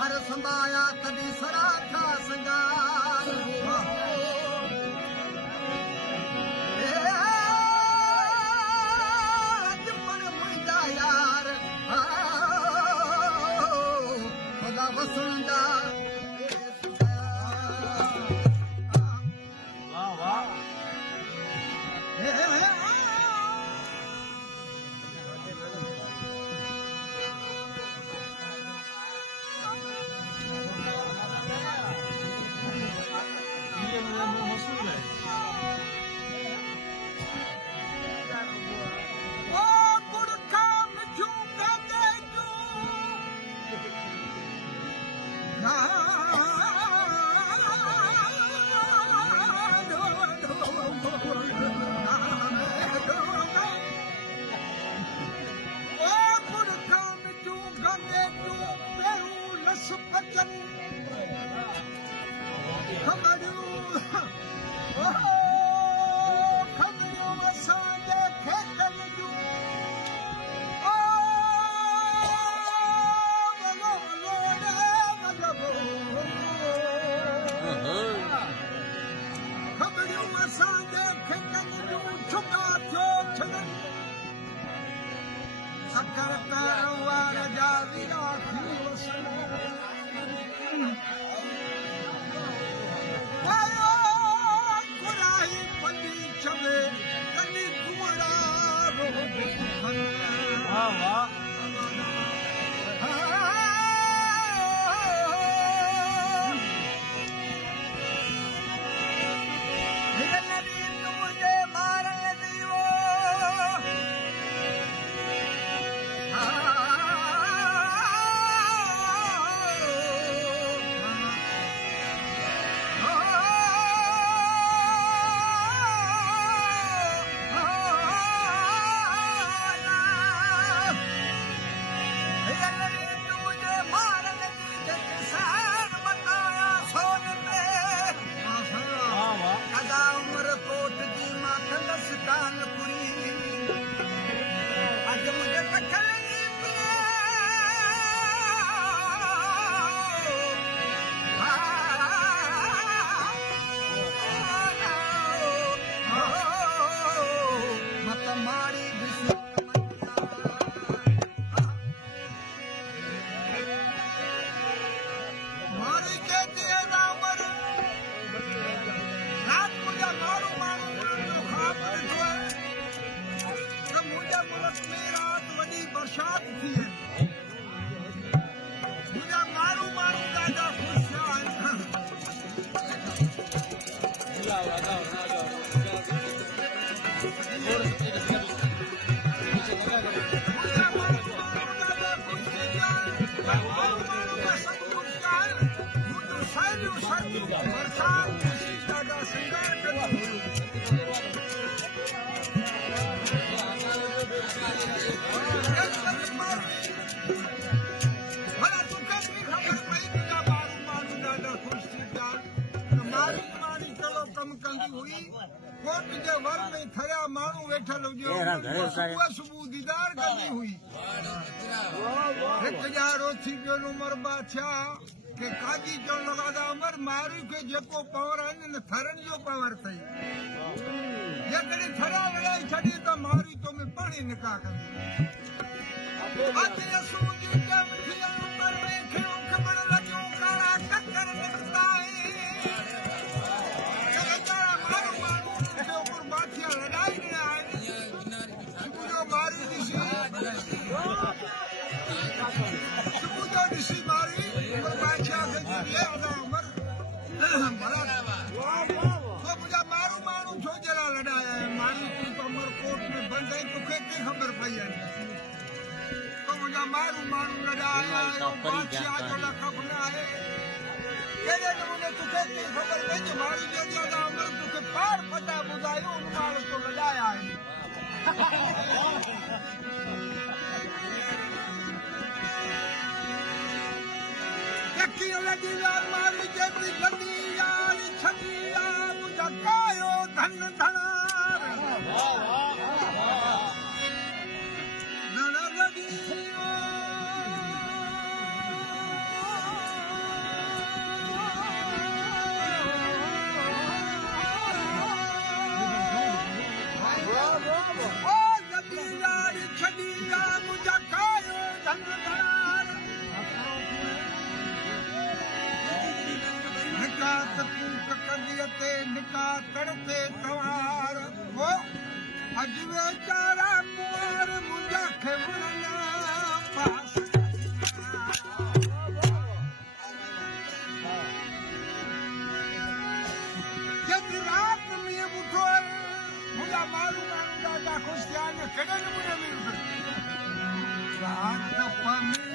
हर संभाया कदी सराखा संगार मन मुंहिंजा यार खुदा वसुंदा दीदार करनी हुई उमर बादशाह के काजी चवण लॻा अमर मारू के जेको पावर आहे न थरन जो पावर अथई जेकॾहिं थरा विढ़ाई छॾी त मारू तो में पाणी निकाह कंदी ख़बर लॻियो कारा ककर निकिता मारू माण्हू जे ऊपर बादशाह लड़ाई ॾिना आहिनि मारी ॾिसी सुबुह जो ॾिसी मारी खबर पई है तो मुझा मारू मारू लड़ाया बादशाह जो लखब ना है केरे नमूने तुखे की खबर पई जो मारू जो ज्यादा अमर तुखे पार पता बुधायो उन मारू तो लड़ाया है यकी लगी यार मारू जेबरी गंदी यार छगी यार मुझा कायो धन धनार नन लगी ओ लगी यार छगी यार मुझा कायो धन धनार निकात कूक कदियते निका तड़ते तवार वो अजवे चारा कुआर मुंजा खेवना पास जब रात में उठो मुंजा मारू मारू दादा खुशियान केड़े नमूने मिल रात पमी